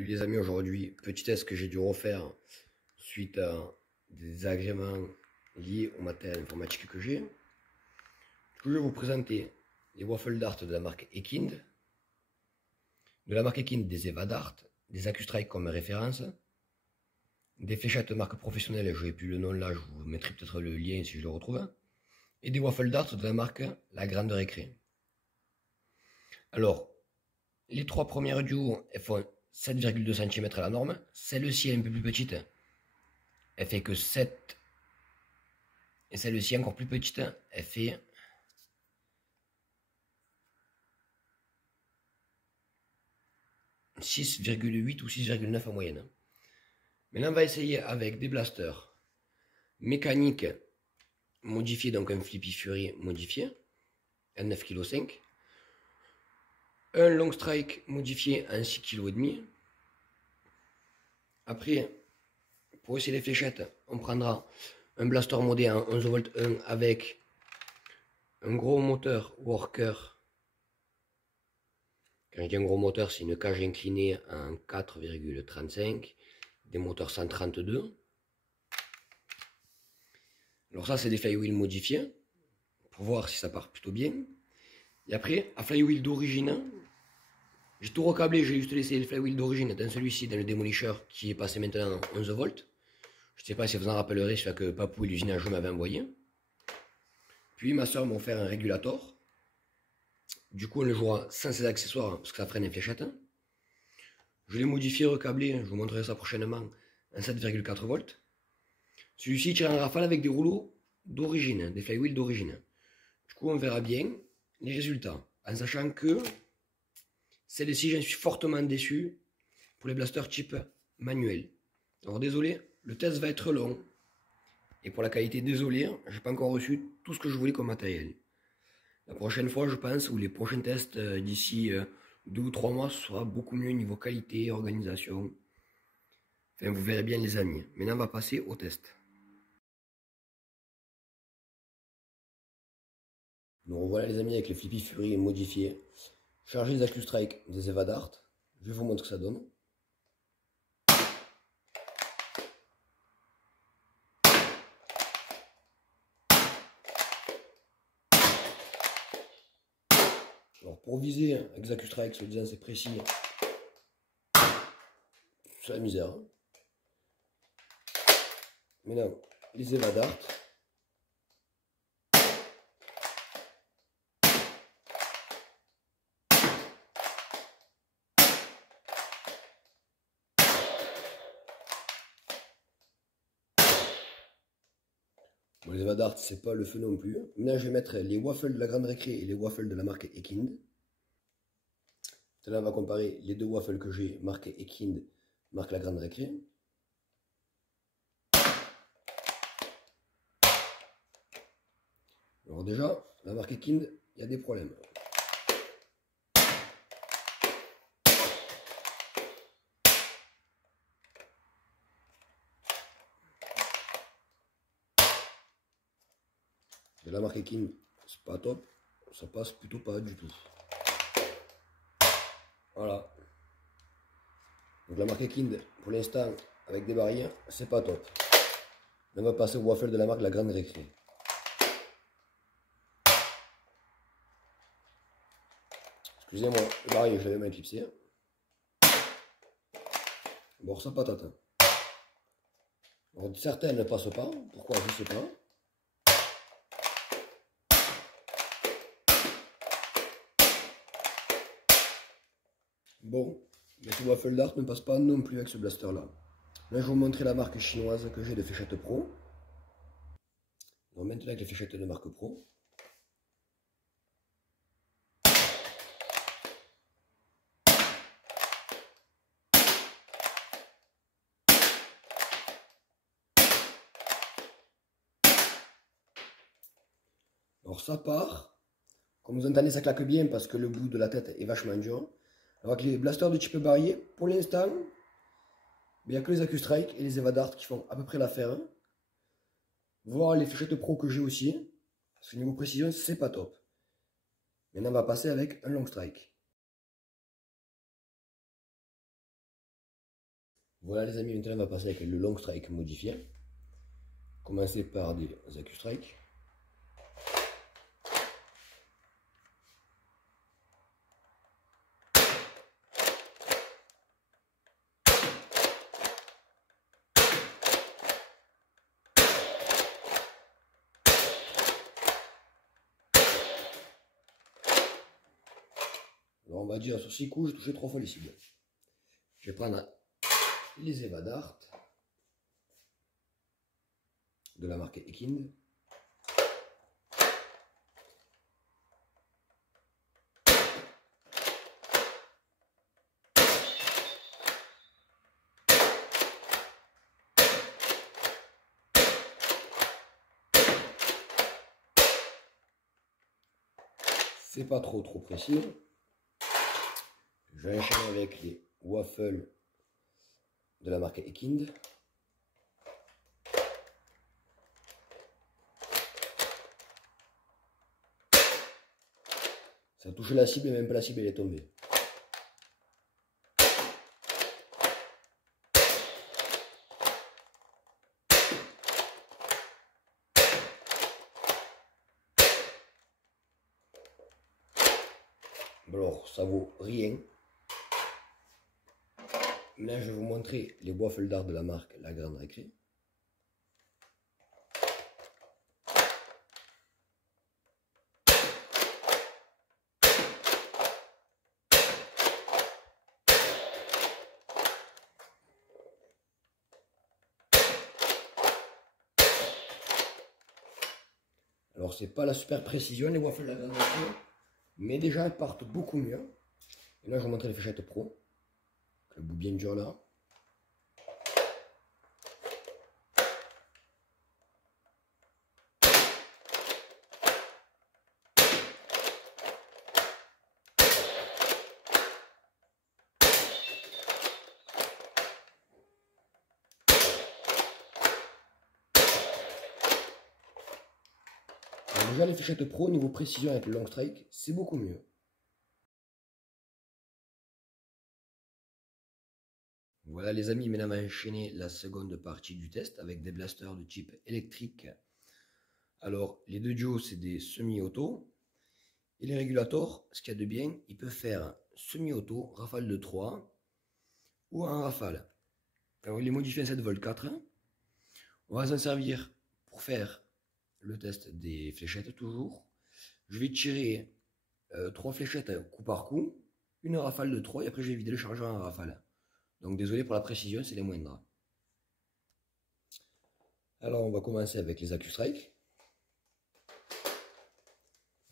Salut les amis, aujourd'hui, petit test que j'ai dû refaire suite à des agréments liés au matériel informatique que j'ai. Je vais vous présenter les waffles Dart de la marque Ekind, de la marque Ekind des Eva Dart, des AccuStrike comme référence, des fléchettes marque professionnelle, je n'ai plus le nom là, je vous mettrai peut-être le lien si je le retrouve, et des waffles Dart de la marque La Grande Récré. Alors, les trois premières du haut, elles font 7,2 cm à la norme, celle-ci est un peu plus petite. Elle fait que 7. Et celle-ci encore plus petite, elle fait 6,8 ou 6,9 en moyenne. Maintenant, on va essayer avec des blasters mécaniques modifiés, donc un Flippy Fury modifié, à 9,5 kg. Un Long Strike modifié à 6,5 kg. Après, pour essayer les fléchettes, on prendra un blaster modé en 11 v 1 avec un gros moteur Worker. Quand je dis un gros moteur, c'est une cage inclinée en 4,35, des moteurs 132. Alors ça, c'est des flywheels modifiés, pour voir si ça part plutôt bien. Et après, à flywheel d'origine, j'ai tout recablé, j'ai juste laissé le flywheel d'origine dans celui-ci, dans le Demolisher, qui est passé maintenant en 11 volts. Je ne sais pas si vous en rappellerez, celui que Papou et l'usinage m'avaient envoyé. Puis ma soeur m'a offert un régulateur. Du coup, on le jouera sans ses accessoires, parce que ça freine les fléchettes. Je l'ai modifié, recablé, je vous montrerai ça prochainement, en 7,4 volts. Celui-ci tire en rafale avec des rouleaux d'origine, des flywheels d'origine. Du coup, on verra bien les résultats, en sachant que celle-ci, j'en suis fortement déçu pour les blasters type manuel. Alors désolé, le test va être long. Et pour la qualité, désolé, je n'ai pas encore reçu tout ce que je voulais comme matériel. La prochaine fois, je pense, ou les prochains tests d'ici 2 ou 3 mois, ce sera beaucoup mieux niveau qualité, organisation. Enfin, vous verrez bien les amis. Maintenant, on va passer au test. Donc voilà les amis avec les Flippy Fury modifiés. Chargez les AccuStrike des Eva Dart. Je vais vous montrer ce que ça donne. Alors pour viser avec les AccuStrike, se disant c'est précis, c'est la misère. Hein. Maintenant, les Eva Dart. Bon, les Eva Dart, c'est pas le feu non plus. Maintenant, je vais mettre les waffles de la Grande Récré et les waffles de la marque Ekind. Là, on va comparer les deux waffles que j'ai marqué Ekind, marque la Grande Récré. Alors déjà, la marque Ekind, il y a des problèmes. Et la marque Ekind, c'est pas top, ça passe plutôt pas du tout. Voilà. Donc la marque Ekind, pour l'instant, avec des barrières, c'est pas top. On va passer au waffle de la marque La Grande Récré. Excusez-moi, le barrier, je l'avais mal clipsé. Bon, ça patate. Alors, certaines ne passent pas, pourquoi je sais pas. Bon, mais ce waffle Dart ne passe pas non plus avec ce blaster là. Là, je vais vous montrer la marque chinoise que j'ai de fléchettes pro. Donc maintenant avec les fléchettes de marque pro. Alors ça part. Comme vous entendez, ça claque bien parce que le bout de la tête est vachement dur. Alors avec les blasters de type barrier, pour l'instant, il n'y a que les AccuStrike et les Eva Dart qui font à peu près l'affaire. Voir les fléchettes pro que j'ai aussi. Parce que niveau précision, c'est pas top. Maintenant, on va passer avec un Long Strike. Voilà les amis, maintenant on va passer avec le long strike modifié. Commencer par des AccuStrike. Alors on va dire sur 6 coups, j'ai touché 3 fois les cibles. Je vais prendre les Eva Dart de la marque Ekind. C'est pas trop précis. Je vais enchaîner avec les waffles de la marque Ekind. Ça a touché la cible et même pas la cible elle est tombée. Alors ça vaut rien. Là je vais vous montrer les waffles d'art de la marque La Grande Récré. Alors c'est pas la super précision les waffles de La Grande Récré, mais déjà elles partent beaucoup mieux. Et là je vais vous montrer les fléchettes pro. Le bout bien dur là. Alors déjà les fléchettes pro niveau précision avec le long strike, c'est beaucoup mieux. Voilà les amis, maintenant on va enchaîner la seconde partie du test avec des blasters de type électrique. Alors les deux duos c'est des semi-auto. Et les régulateurs, ce qu'il y a de bien, ils peuvent faire semi-auto, rafale de 3 ou en rafale. Alors il est modifié en 7V4. On va s'en servir pour faire le test des fléchettes toujours. Je vais tirer 3 fléchettes coup par coup, une rafale de 3 et après je vais vider le chargeur en rafale. Donc désolé pour la précision, c'est les moindres. Alors on va commencer avec les AccuStrike.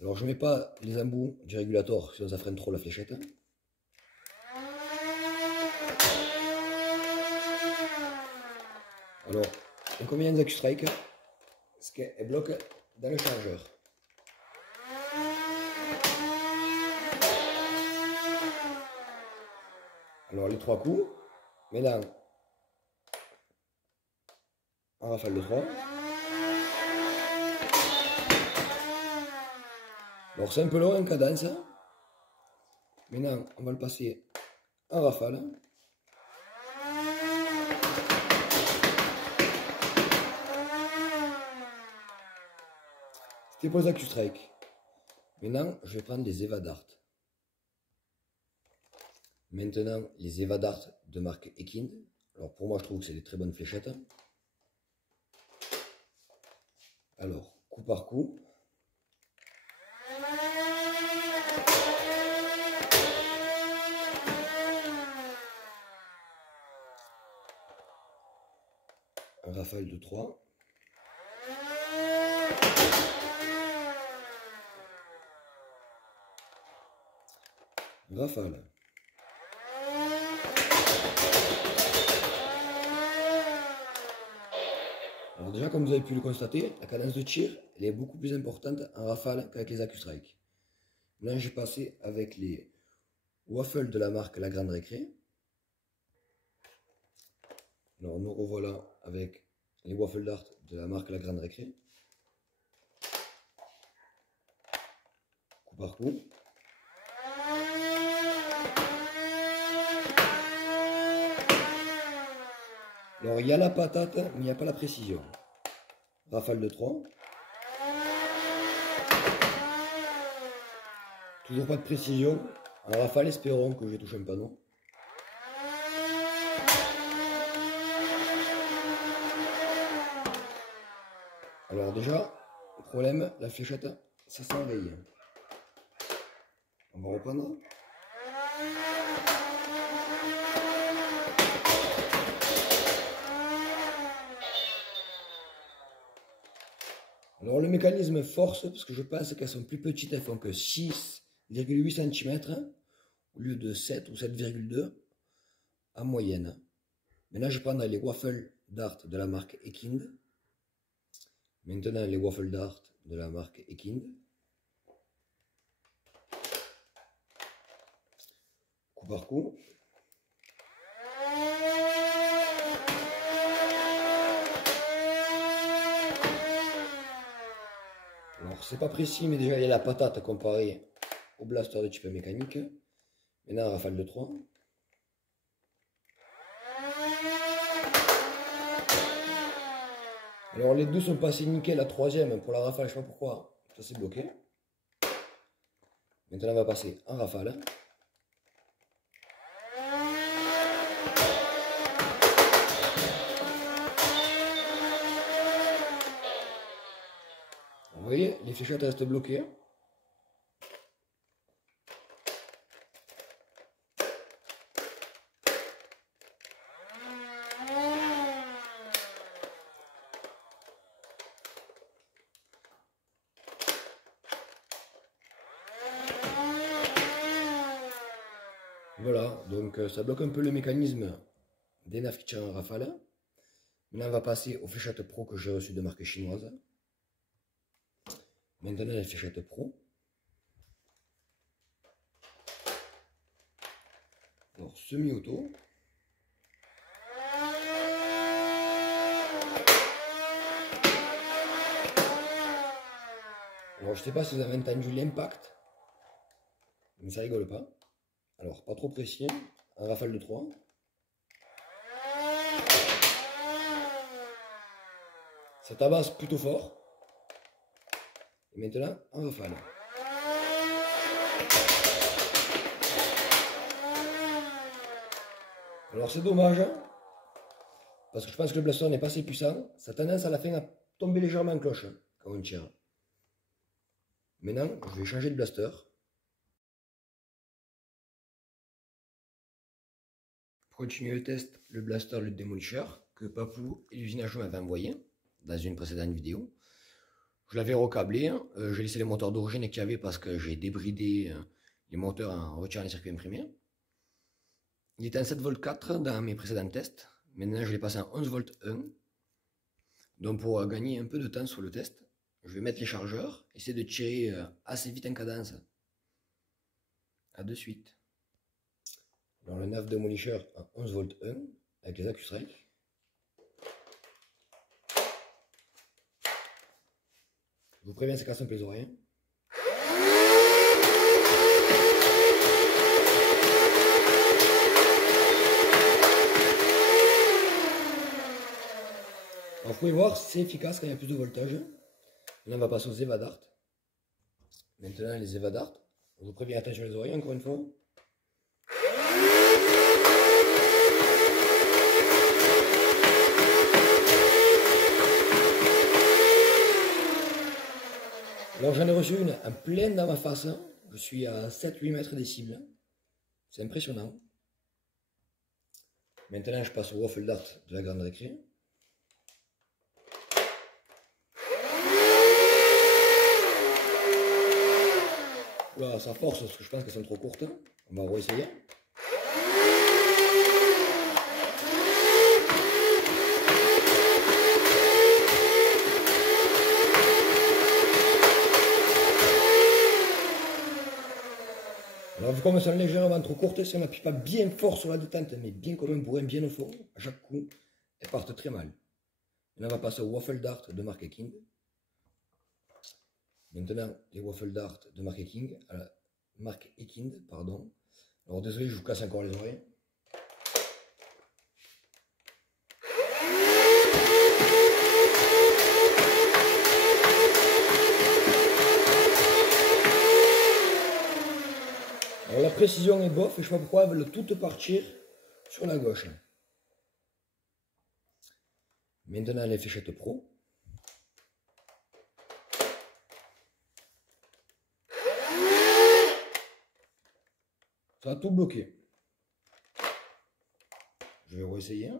Alors je ne mets pas les embouts du régulateur, sinon ça freine trop la fléchette. Alors, on convient des AccuStrike, parce qu'elle bloque dans le chargeur. Alors les 3 coups, maintenant en rafale de 3. Alors c'est un peu long en cadence. Maintenant on va le passer en rafale. C'était pour les AccuStrike. Maintenant je vais prendre les Eva Dart. Maintenant les Eva Dart de marque Ekind. Alors pour moi je trouve que c'est des très bonnes fléchettes. Alors coup par coup. Un rafale de 3. Rafale. Alors déjà comme vous avez pu le constater, la cadence de tir elle est beaucoup plus importante en rafale qu'avec les AccuStrike. Là j'ai passé avec les waffles de la marque La Grande Récré. Alors nous revoilà avec les waffles d'art de la marque La Grande Récré. Coup par coup. Alors il y a la patate, mais il n'y a pas la précision. Rafale de 3. Toujours pas de précision. En rafale, espérons que je touche un panneau. Alors déjà, problème, la fléchette, ça s'enraye. On va reprendre. Alors le mécanisme force, parce que je pense qu'elles sont plus petites, elles font que 6,8 cm au lieu de 7 ou 7,2 en moyenne. Maintenant je prendrai les waffles Dart de la marque Ekind. Maintenant les waffles Dart de la marque Ekind. Coup par coup. Alors c'est pas précis, mais déjà il y a la patate comparée au blaster de type mécanique. Maintenant rafale de 3. Alors les deux sont passés nickel, la troisième pour la rafale, je sais pas pourquoi, ça s'est bloqué. Maintenant on va passer en rafale. Vous voyez, les fléchettes restent bloquées. Voilà, donc ça bloque un peu le mécanisme des nerfs qui tirent en rafale. Maintenant on va passer aux fléchettes pro que j'ai reçues de marque chinoise. Maintenant les fléchettes pro. Alors semi-auto. Alors je sais pas si vous avez entendu l'impact, mais ça rigole pas. Alors pas trop précis, en rafale de 3. Ça tabasse plutôt fort. Et maintenant en rafale. Alors c'est dommage, parce que je pense que le blaster n'est pas assez puissant. Ça a tendance à la fin à tomber légèrement en cloche quand on tire. Maintenant, je vais changer de blaster. Pour continuer le test, le blaster, le démolisseur, que Papou et l'usinage m'avaient envoyé dans une précédente vidéo. Je l'avais recablé, j'ai laissé les moteurs d'origine qu'il y avait parce que j'ai débridé les moteurs en retirant les circuits imprimés. Il était en 7V4 dans mes précédents tests. Maintenant, je l'ai passé en 11V1. Donc, pour gagner un peu de temps sur le test, je vais mettre les chargeurs, essayer de tirer assez vite en cadence. A de suite. Alors, le nav démolisseur en 11V1 avec les Accusrec. Je vous préviens, ça casse un peu les oreilles. Alors, vous pouvez voir, c'est efficace quand il y a plus de voltage. Là, on va passer aux Evadart. Maintenant, les Evadart. Je vous préviens, attention les oreilles, encore une fois. Alors, j'en ai reçu une en pleine dans ma face. Je suis à 7-8 mètres des cibles. C'est impressionnant. Maintenant, je passe au Waffle Dart de la grande récré. Là, ça force parce que je pense qu'elles sont trop courtes. On va réessayer. Alors, vu comme elles sont légèrement trop courtes, si on n'appuie pas bien fort sur la détente, mais bien comme un bourrin, bien au fond, à chaque coup, elles partent très mal. Et là, on va passer au Waffle Dart de marque Ekind. Maintenant, les Waffle Dart de marque Ekind, pardon. Alors désolé, je vous casse encore les oreilles. Alors la précision est bof et je sais pas pourquoi elles veulent toutes partir sur la gauche. Maintenant les fléchettes pro. Ça a tout bloqué. Je vais réessayer.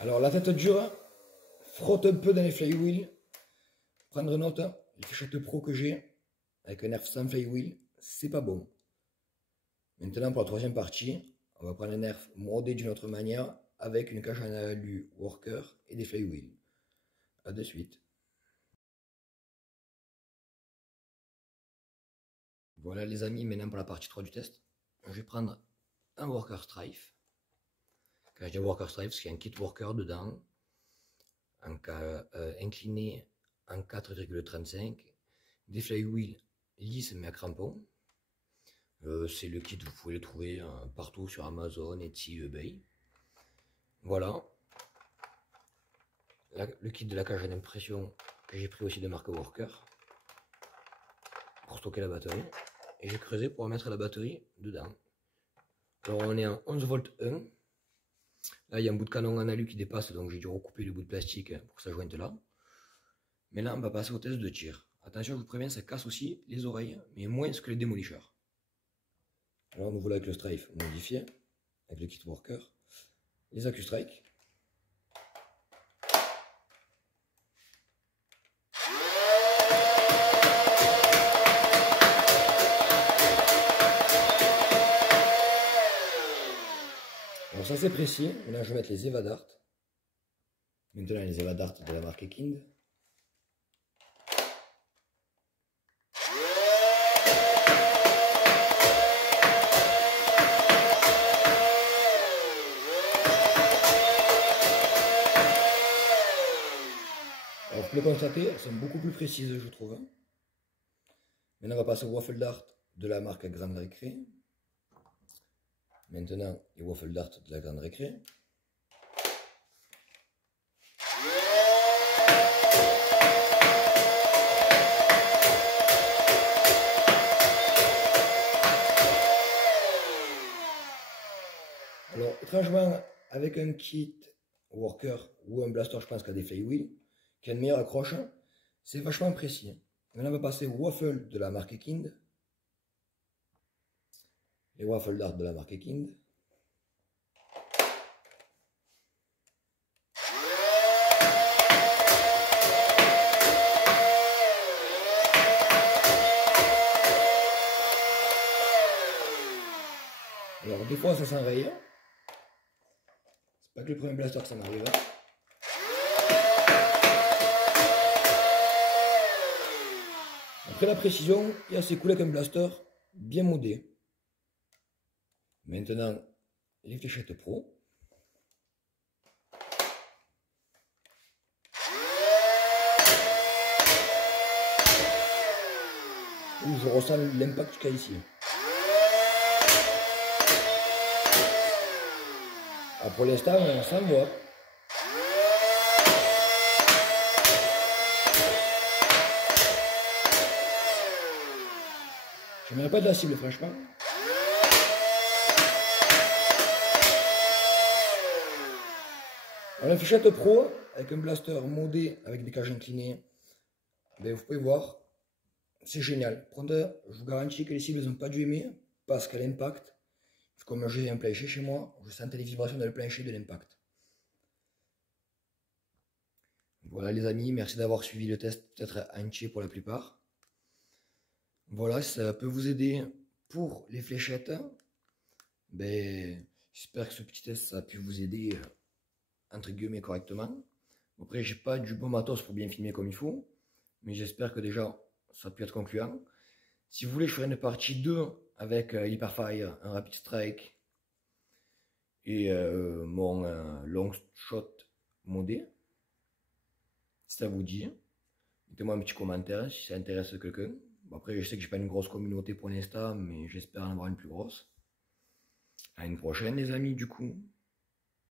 Alors la tête dure, frotte un peu dans les flywheels. Prendre note, les fléchettes pro que j'ai, avec un nerf sans flywheel, c'est pas bon. Maintenant pour la troisième partie, on va prendre un nerf modé d'une autre manière, avec une cage en alu worker et des flywheels. A de suite. Voilà les amis, maintenant pour la partie 3 du test. Je vais prendre un worker strife. Quand je dis worker strife, c'est qu'il y a un kit worker dedans, incliné en 4,35, des flywheels lisses mais à crampons. C'est le kit, vous pouvez le trouver partout sur Amazon, Etsy, eBay. Voilà. Le kit de la cage d'impression que j'ai pris aussi de marque Worker pour stocker la batterie. Et j'ai creusé pour mettre la batterie dedans. Alors on est en 11 volts 1. Là il y a un bout de canon en alu qui dépasse, donc j'ai dû recouper le bout de plastique pour sa jointe là. Mais là on va passer au test de tir. Attention, je vous préviens, ça casse aussi les oreilles, mais moins que les démolisseurs. Alors nous voilà avec le Strife modifié, avec le kit Worker, les AccuStrike. Alors ça c'est précis, maintenant je vais mettre les Evadart. Maintenant les Evadart de la marque Kind. Alors vous pouvez constater, elles sont beaucoup plus précises je trouve. Maintenant on va passer au Waffle Dart de la marque Grande Récré. Maintenant les Waffle Dart de la Grande Récré. Alors étrangement avec un kit Worker ou un blaster, je pense qu'il y a des flywheels qui a une meilleure accroche, c'est vachement précis. Maintenant on va passer au Waffle de la marque Kind. Les Waffle Dart de la marque Kind. Alors des fois ça s'enraye. C'est pas que le premier blaster que ça m'arrive. Après la précision est assez cool avec un blaster bien modé. Maintenant les fléchettes pro. Où je ressens l'impact qu'il y a ici. Alors pour l'instant, on s'en voit. Je ne mets pas de la cible, franchement. Alors la fléchette pro, avec un blaster modé, avec des cages inclinées, ben vous pouvez voir, c'est génial. Je vous garantis que les cibles n'ont pas dû aimer, parce qu'à l'impact, comme j'ai un plancher chez moi, je sentais les vibrations dans le plancher de l'impact. Voilà les amis, merci d'avoir suivi le test, peut-être entier pour la plupart. Voilà, ça peut vous aider pour les fléchettes. Ben, j'espère que ce petit test ça a pu vous aider entre guillemets correctement. Après, j'ai pas du bon matos pour bien filmer comme il faut, mais j'espère que déjà ça a pu être concluant. Si vous voulez, je ferai une partie 2 avec l'Hyperfire, un Rapid Strike et mon long shot modé. Si ça vous dit. Mettez-moi un petit commentaire si ça intéresse quelqu'un. Bon, après, je sais que j'ai pas une grosse communauté pour l'instant, mais j'espère en avoir une plus grosse. À une prochaine, les amis, du coup.